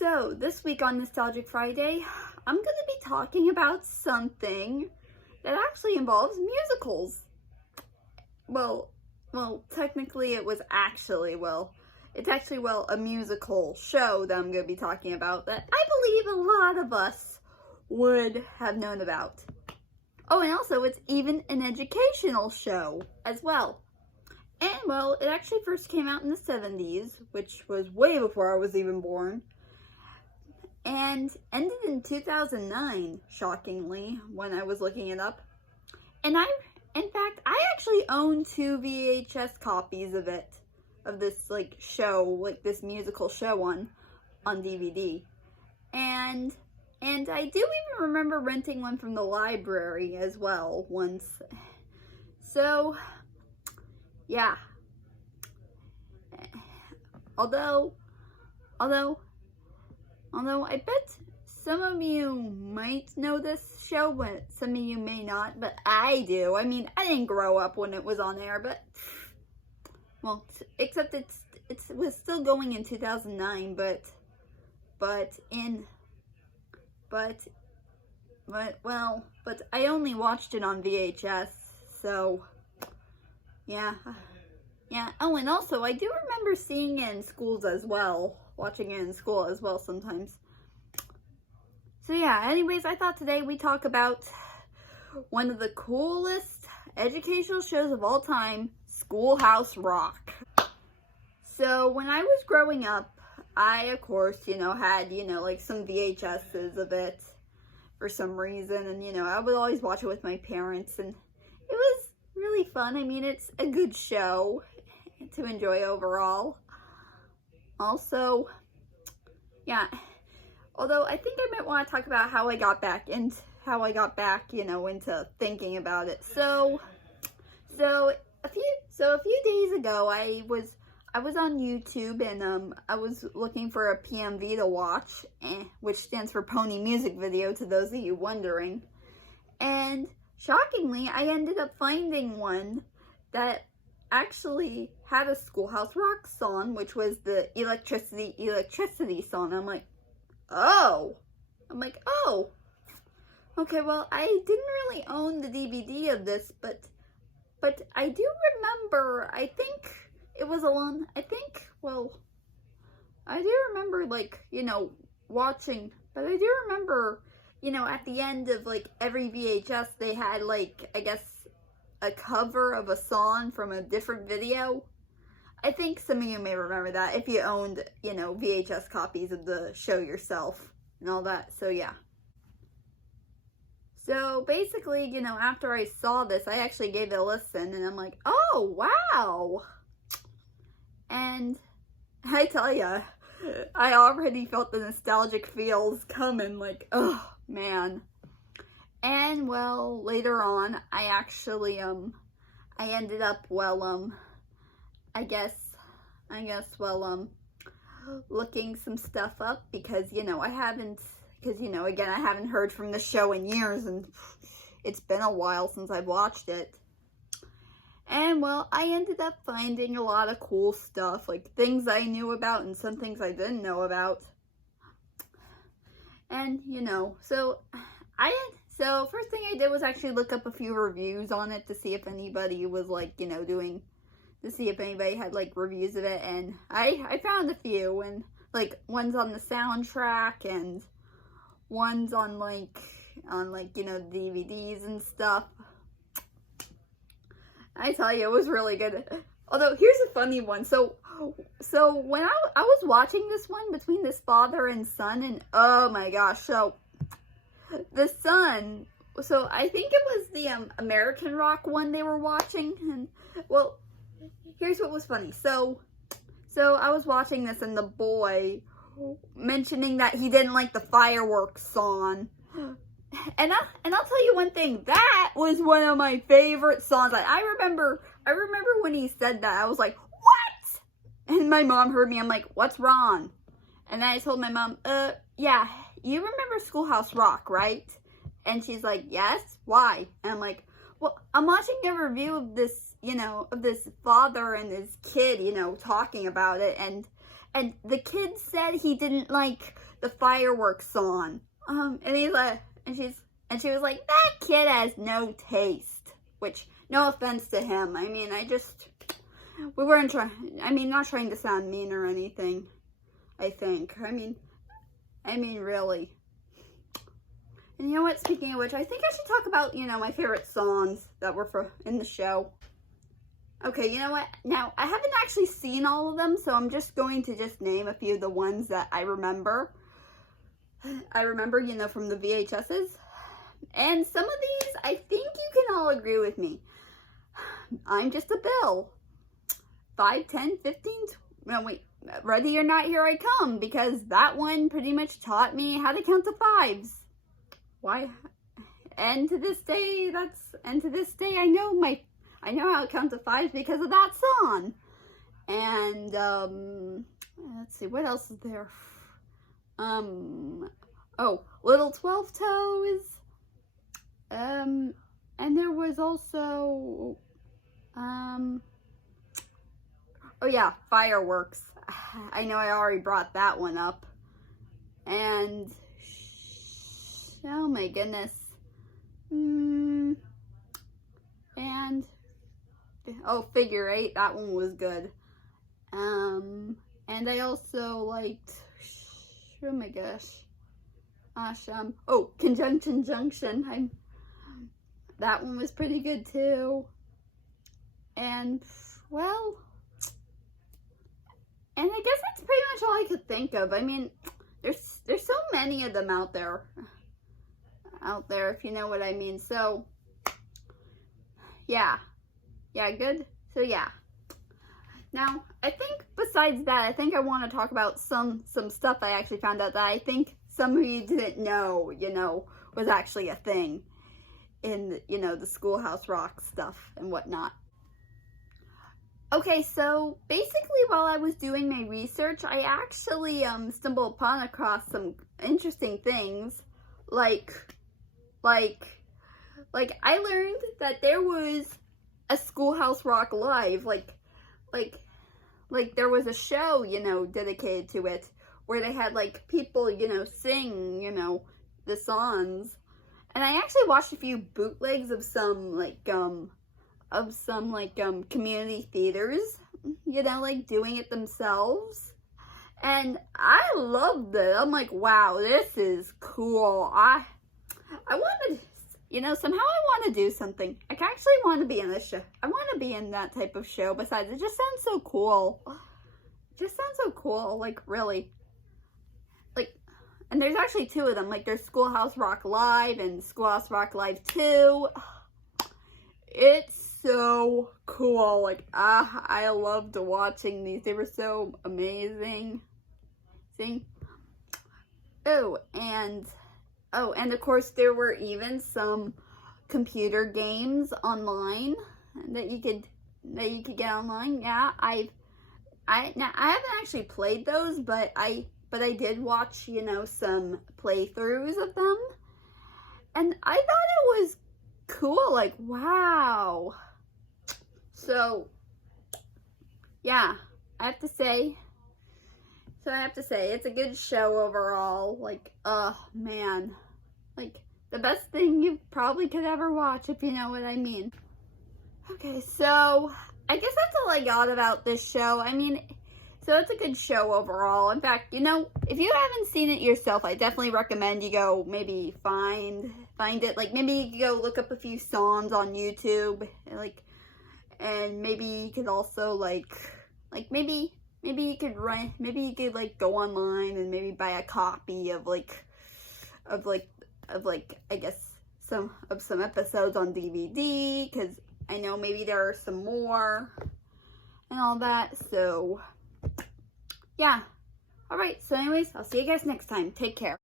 So, this week on Nostalgic Friday, I'm going to be talking about something that actually involves musicals. Well, technically it's actually a musical show that I'm going to be talking about that I believe a lot of us would have known about. Oh, and also it's even an educational show as well. And well, it actually first came out in the 70s, which was way before I was even born. And ended in 2009, shockingly, when I was looking it up. And in fact, I actually own 2 VHS copies of it, of this show, this musical show on DVD. And I do even remember renting one from the library as well once. So, yeah. Although I bet some of you might know this show, but some of you may not, but I do. I mean, I didn't grow up when it was on air, but, well, except it was still going in 2009, but I only watched it on VHS, so, yeah. Yeah, oh, and also, I do remember seeing it in schools as well. Watching it in school as well sometimes. So yeah, anyways, I thought today we'd talk about one of the coolest educational shows of all time, Schoolhouse Rock. So when I was growing up, I, of course, had, some VHSs of it for some reason. And, I would always watch it with my parents. And it was really fun. I mean, it's a good show to enjoy overall. Also, yeah, although I think I might want to talk about how I got back into thinking about it. So a few days ago, I was on YouTube and I was looking for a PMV to watch, which stands for Pony Music Video, to those of you wondering. And shockingly, I ended up finding one that actually had a Schoolhouse Rock song, which was the Electricity song. I'm like, oh. Okay, well, I didn't really own the DVD of this, but I do remember, I do remember, watching, but I do remember, at the end of, every VHS, they had, I guess, a cover of a song from a different video. I think some of you may remember that if you owned, VHS copies of the show yourself and all that. So yeah. So basically, after I saw this, I actually gave it a listen and I'm like, oh, wow. And I tell ya, I already felt the nostalgic feels coming, oh, man. And, well, later on, I actually, I ended up, looking some stuff up because, I haven't heard from the show in years and it's been a while since I've watched it. And, well, I ended up finding a lot of cool stuff, things I knew about and some things I didn't know about. And, So first thing I did was actually look up a few reviews on it to see if anybody was to see if anybody had reviews of it, and I found a few, and one's on the soundtrack and one's on DVDs and stuff. I tell you, it was really good. Although here's a funny one. So when I was watching this one between this father and son, and oh my gosh, so the son, so I think it was the American Rock one they were watching, and well, here's what was funny. So I was watching this and the boy mentioning that he didn't like the fireworks song. And I'll tell you one thing, that was one of my favorite songs. I remember when he said that, I was like, what? And my mom heard me, I'm like, what's wrong? And then I told my mom, yeah, you remember Schoolhouse Rock, right? And she's like, yes, why? And I'm like, well, I'm watching a review of this, of this father and his kid, talking about it, and and the kid said he didn't like the fireworks song. And he's like, and she was like, that kid has no taste. Which, no offense to him. I mean, we weren't trying, I mean, not trying to sound mean or anything, I think. I mean, really. And you know what, speaking of which, I think I should talk about, you know, my favorite songs that were in the show. Okay, you know what? Now, I haven't actually seen all of them, so I'm just going to just name a few of the ones that I remember. You know, from the VHSs. And some of these, I think you can all agree with me. I'm Just a Bill. 5, 10, 15, no wait, Ready or Not, Here I Come, because that one pretty much taught me how to count to fives. Why? And to this day, I know how to count to fives because of that song. And, let's see, what else is there? Oh, Little 12 Toes. And there was also, oh yeah, Fireworks. I know I already brought that one up. And, oh my goodness. And, oh, Figure 8, that one was good. And I also liked, oh my gosh. Oh, Conjunction Junction. That one was pretty good too. And, well, and I guess that's pretty much all I could think of. I mean, there's so many of them out there, if you know what I mean. So, yeah, good. So, yeah. Now, I think besides that, I think I want to talk about some stuff I actually found out that I think some of you didn't know, you know, was actually a thing in, you know, the Schoolhouse Rock stuff and whatnot. Okay, so basically while I was doing my research, I actually stumbled across some interesting things, like I learned that there was a Schoolhouse Rock Live, like there was a show, you know, dedicated to it, where they had like people, you know, sing, you know, the songs. And I actually watched a few bootlegs of some community theaters, you know, like doing it themselves. And I loved it. I'm like, wow, this is cool. I wanted, you know, somehow I want to do something. I actually want to be in this show. I want to be in that type of show. Besides, it just sounds so cool. It just sounds so cool, like, really. Like, and there's actually two of them. Like, there's Schoolhouse Rock Live and Schoolhouse Rock Live 2. It's so cool. Like, I loved watching these. They were so amazing. See? Oh, and of course there were even some computer games online that you could get online. Yeah, I haven't actually played those, but I did watch, you know, some playthroughs of them, and I thought it was cool. Like, wow. So yeah, I have to say it's a good show overall. Like, oh man, like the best thing you probably could ever watch, if you know what I mean. Okay, so I guess that's all I got about this show. I mean, so it's a good show overall. In fact, you know, if you haven't seen it yourself, I definitely recommend you go maybe find it. Like, maybe you could go look up a few songs on YouTube, like, and maybe you could also like maybe you could like go online and maybe buy a copy of I guess some episodes on DVD, because I know maybe there are some more and all that. So yeah, all right, so anyways, I'll see you guys next time. Take care.